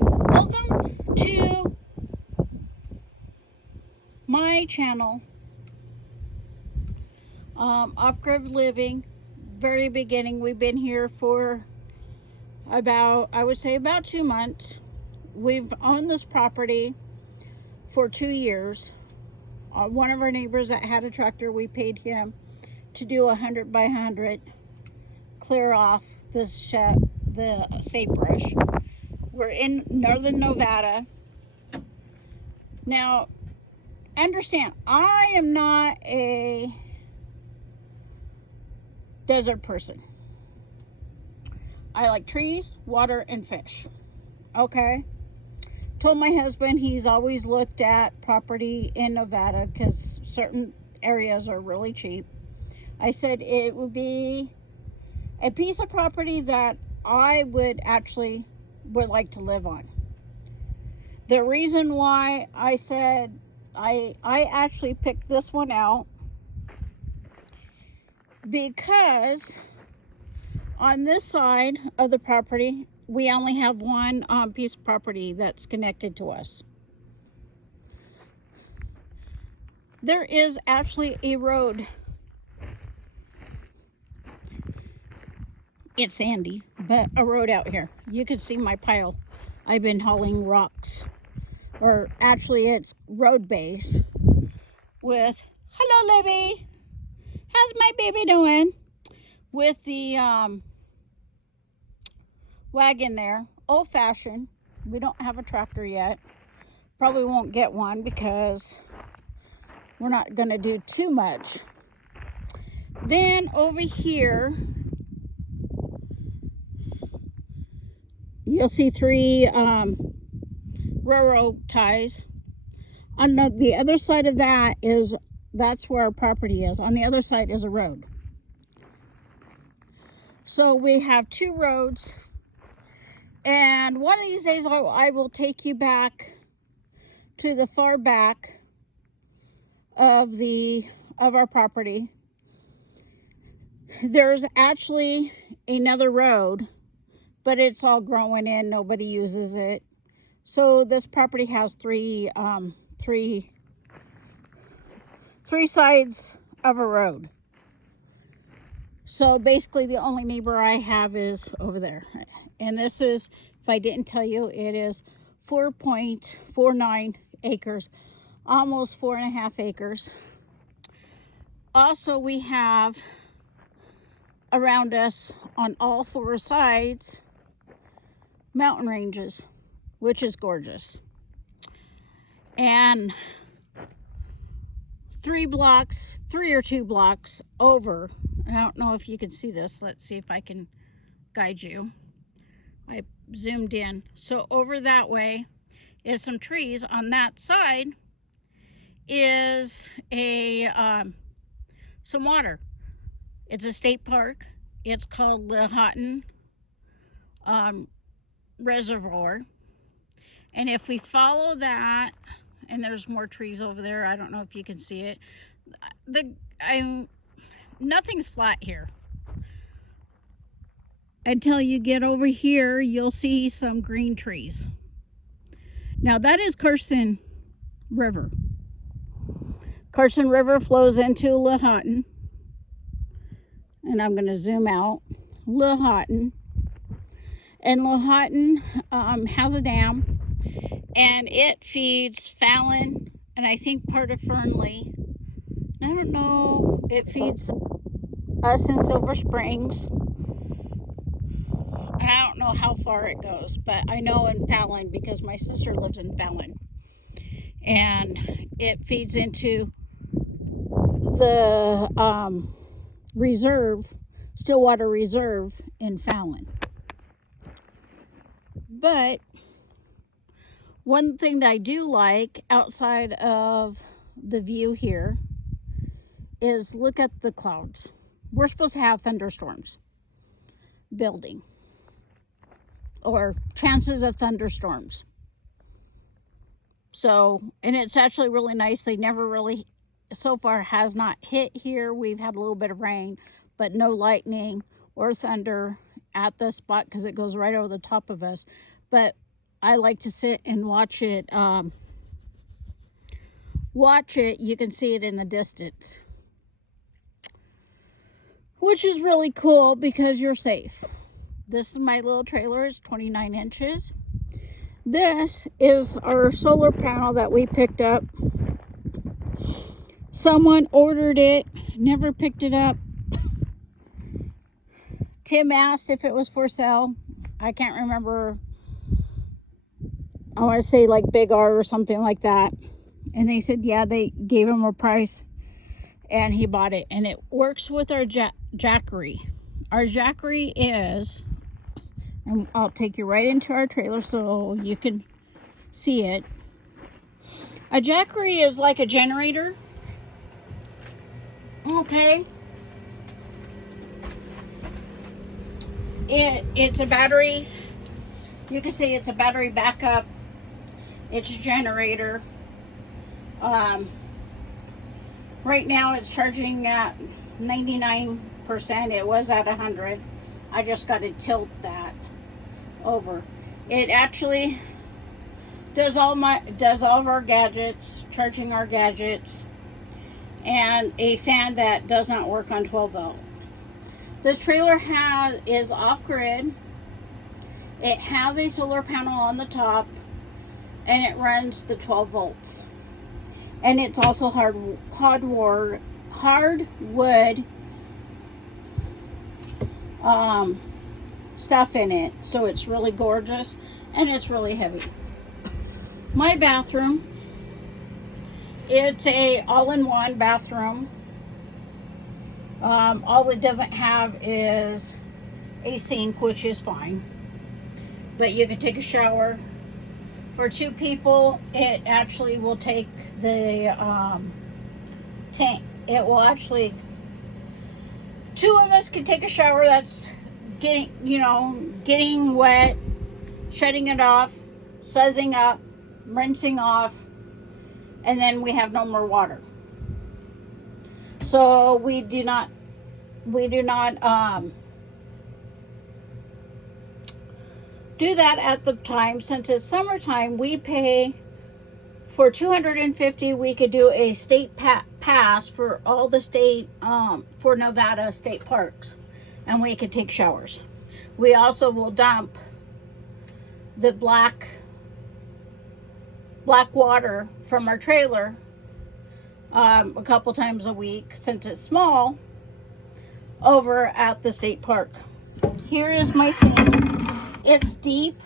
Welcome to my channel, Off-Grid Living. Very beginning, we've been here for I would say about 2 months. We've owned this property for 2 years. One of our neighbors that had a tractor, we paid him to do 100 by 100, clear off the sagebrush. We're in northern Nevada. Now, understand, I am not a desert person. I like trees, water, and fish. Okay? Told my husband he's always looked at property in Nevada because certain areas are really cheap. I said it would be a piece of property that I would like to live on. The reason why I said I actually picked this one out because on this side of the property, we only have one piece of property that's connected to us. There is actually a road. It's sandy, but a road out here. You can see my pile. I've been hauling rocks, or actually it's road base with, hello Libby, how's my baby doing? With the wagon there, old fashioned. We don't have a tractor yet. Probably won't get one because we're not gonna do too much. Then over here, you'll see three railroad ties. On the other side of that's where our property is. On the other side is a road. So we have two roads. And one of these days I will take you back to the far back of our property. There's actually another road, but it's all growing in. Nobody uses it. So this property has three sides of a road. So basically the only neighbor I have is over there. And this is, if I didn't tell you, it is 4.49 acres, almost 4.5 acres. Also, we have around us on all four sides mountain ranges, which is gorgeous. And 3 or 2 blocks over, I don't know if you can see this. Let's see if I can guide you. I zoomed in. So over that way is some trees. On that side is some water. It's a state park. It's called Lahontan Reservoir. And if we follow that, and there's more trees over there. I don't know if you can see it. Nothing's flat here. Until you get over here, you'll see some green trees. Now that is Carson River. Carson River flows into Lahontan. And I'm going to zoom out. Lahontan. And Lahontan has a dam. And it feeds Fallon and I think part of Fernley. I don't know. It feeds us in Silver Springs. I don't know how far it goes, but I know in Fallon because my sister lives in Fallon. And it feeds into the Stillwater Reserve in Fallon. But one thing that I do like outside of the view here is look at the clouds. We're supposed to have thunderstorms building, or chances of thunderstorms. So, and it's actually really nice. They never really, so far, has not hit here. We've had a little bit of rain, but no lightning or thunder at the spot because it goes right over the top of us. but I like to sit and watch it. You can see it in the distance, which is really cool because you're safe. This is my little trailer. It's 29 inches. This is our solar panel that we picked up. Someone ordered it, never picked it up. Tim asked if it was for sale. I can't remember. I want to say like Big R or something like that. And they said, yeah, they gave him a price. And he bought it. And it works with our Jackery. Our Jackery is, and I'll take you right into our trailer so you can see it. A Jackery is like a generator. Okay. It's a battery. You can say it's a battery backup. It's a generator. Right now it's charging at 99%. It was at 100. I just got to tilt that over. It actually does all of our gadgets, charging our gadgets, and a fan that does not work on 12 volt. This trailer is off-grid. It has a solar panel on the top, and it runs the 12 volts. And it's also hardwood stuff in it, so it's really gorgeous and it's really heavy. My bathroom, it's a all-in-one bathroom. All it doesn't have is a sink, which is fine, but you can take a shower. For 2 people, it actually will take the tank. It will actually, 2 of us can take a shower. That's getting wet, shutting it off, suzzing up, rinsing off, and then we have no more water. So we do not do that at the time. Since it's summertime, we pay for $250. We could do a state pass for all the state for Nevada state parks, and we could take showers. We also will dump the black water from our trailer a couple times a week, since it's small, over at the state park. Here is my sink. It's deep.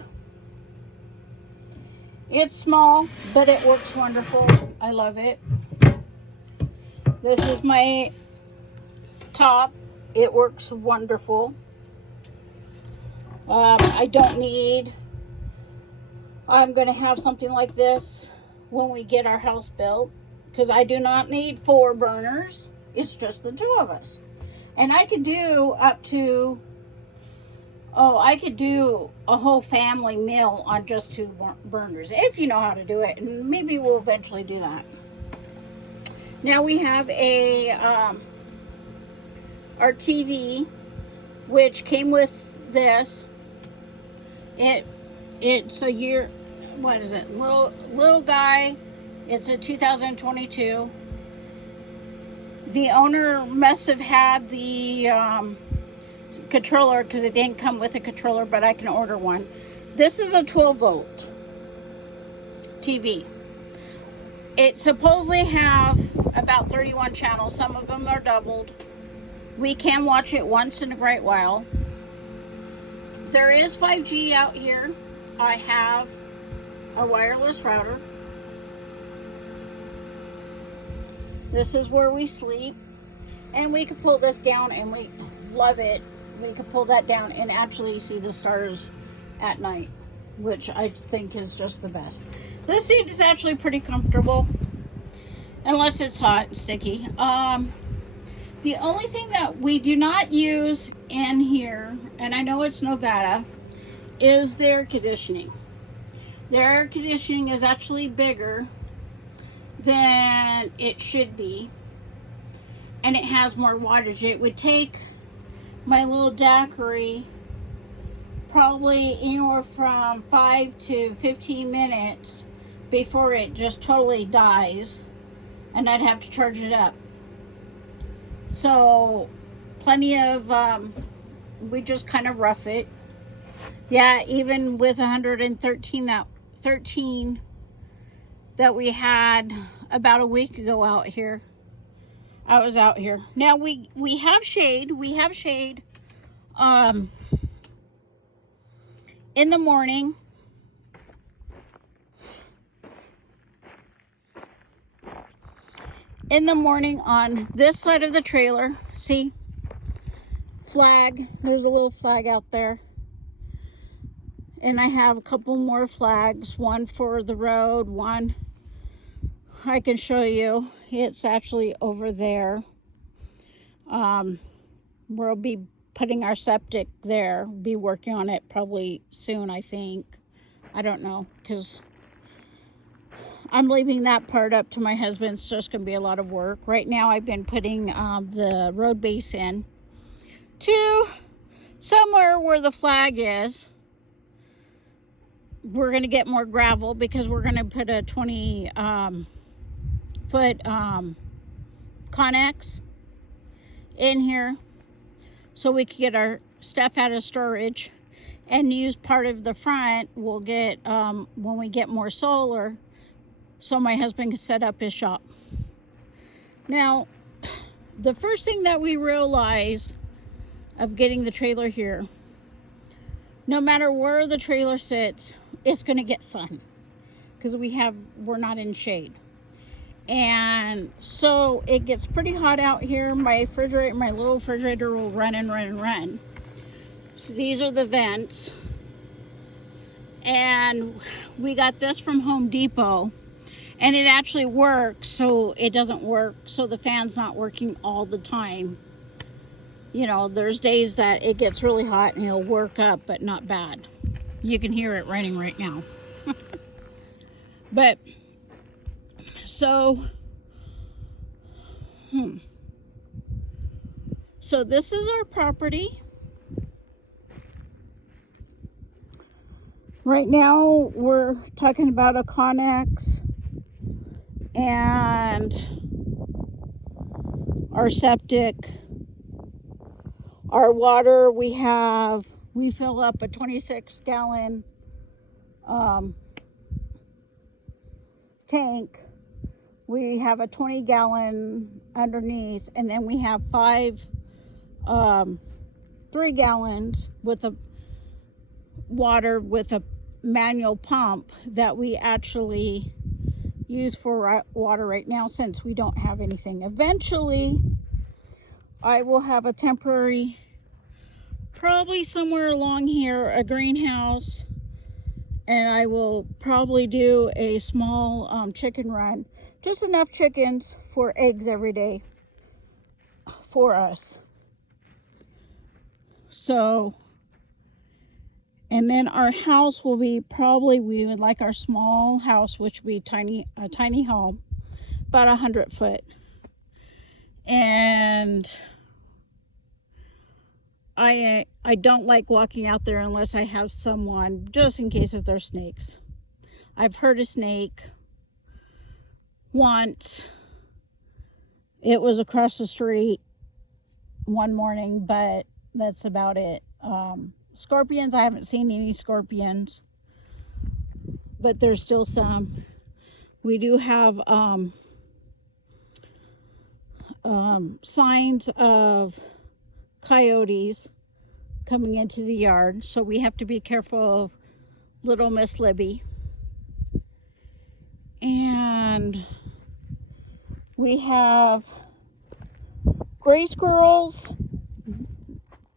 It's small, but it works wonderful. I love it. This is my top. It works wonderful. I'm going to have something like this when we get our house built, because I do not need 4 burners. It's just the 2 of us. And I could do up to, I could do a whole family meal on just 2 burners, if you know how to do it. And maybe we'll eventually do that. Now we have our TV, which came with this. It's a year, what is it? Little guy. It's a 2022. The owner must have had the controller, because it didn't come with a controller, but I can order one. This is a 12 volt TV. It supposedly have about 31 channels. Some of them are doubled. We can watch it once in a great while. There is 5G out here. I have a wireless router. This is where we sleep. And we can pull this down, and we love it. We can pull that down and actually see the stars at night, which I think is just the best. This seat is actually pretty comfortable, unless it's hot and sticky. The only thing that we do not use in here, and I know it's Nevada, is the air conditioning. The air conditioning is actually bigger than it should be, and it has more wattage. It would take my little daiquiri probably anywhere from 5 to 15 minutes before it just totally dies, and I'd have to charge it up. So plenty of we just kind of rough it. Yeah, even with 113 that we had about a week ago out here. I was out here. Now we have shade. We have shade in the morning. In the morning on this side of the trailer. See? Flag. There's a little flag out there. And I have a couple more flags. One for the road, one I can show you. It's actually over there. We'll be putting our septic there. Be working on it probably soon, I think. I don't know, because I'm leaving that part up to my husband. It's just going to be a lot of work. Right now I've been putting the road base in to somewhere where the flag is. We're going to get more gravel because we're going to put a 20 foot Connex in here so we can get our stuff out of storage and use part of the front. We'll get when we get more solar, so my husband can set up his shop. Now, the first thing that we realize of getting the trailer here, no matter where the trailer sits, it's going to get sun because we're not in shade. And so it gets pretty hot out here. My little refrigerator will run and run and run. So these are the vents. And we got this from Home Depot. And it actually works, so it doesn't work, so the fan's not working all the time. You know, there's days that it gets really hot and it'll work up, but not bad. You can hear it raining right now. But, so this is our property. Right now, we're talking about a Connex and our septic. Our water, we fill up a 26-gallon tank. We have a 20-gallon underneath, and then we have 3 gallons with a water with a manual pump that we actually use for water right now since we don't have anything. Eventually, I will have a temporary, probably somewhere along here, a greenhouse, and I will probably do a small chicken run. Just enough chickens for eggs every day for us. So, and then our house will be we would like our small house, which would be a tiny home, about 100 foot. And I don't like walking out there unless I have someone, just in case if there's snakes. I've heard a snake once. It was across the street one morning, but that's about it. Scorpions, I haven't seen any scorpions, but there's still some. We do have signs of coyotes coming into the yard, so we have to be careful of little Miss Libby. And we have gray squirrels.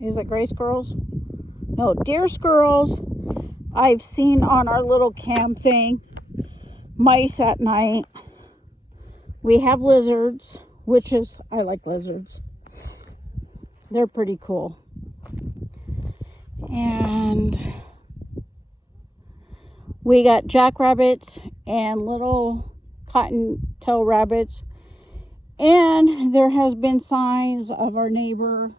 Is it gray squirrels? No, deer squirrels. I've seen on our little cam thing mice at night. We have lizards, I like lizards. They're pretty cool. And we got jackrabbits and little cottontail rabbits. And there has been signs of our neighbor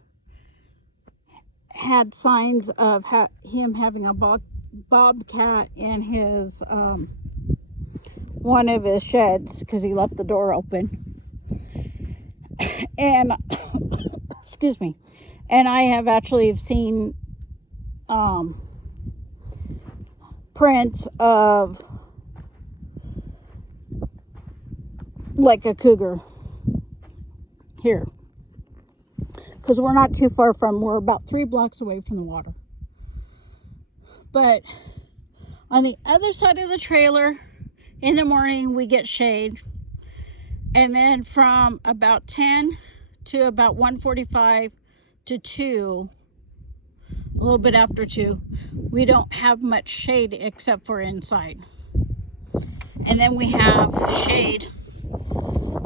had signs of him having a bobcat in his one of his sheds because he left the door open. And excuse me. And I have actually seen prints of like a cougar here, because we're not too far from, we're about 3 blocks away from the water. But on the other side of the trailer in the morning we get shade, and then from about 10 to about 1:45 to 2, a little bit after 2, we don't have much shade except for inside. And then we have shade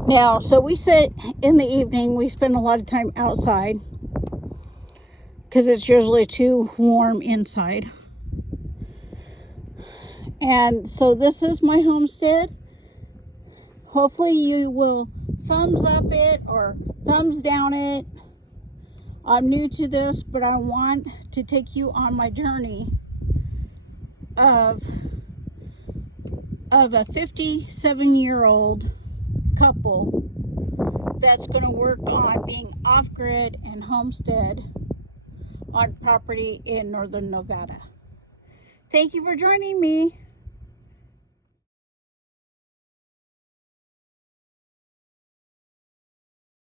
now, so we sit in the evening, we spend a lot of time outside because it's usually too warm inside. And so this is my homestead. Hopefully you will thumbs up it or thumbs down it. I'm new to this, but I want to take you on my journey of a 57-year-old couple that's going to work on being off-grid and homestead on property in northern Nevada. Thank you for joining me.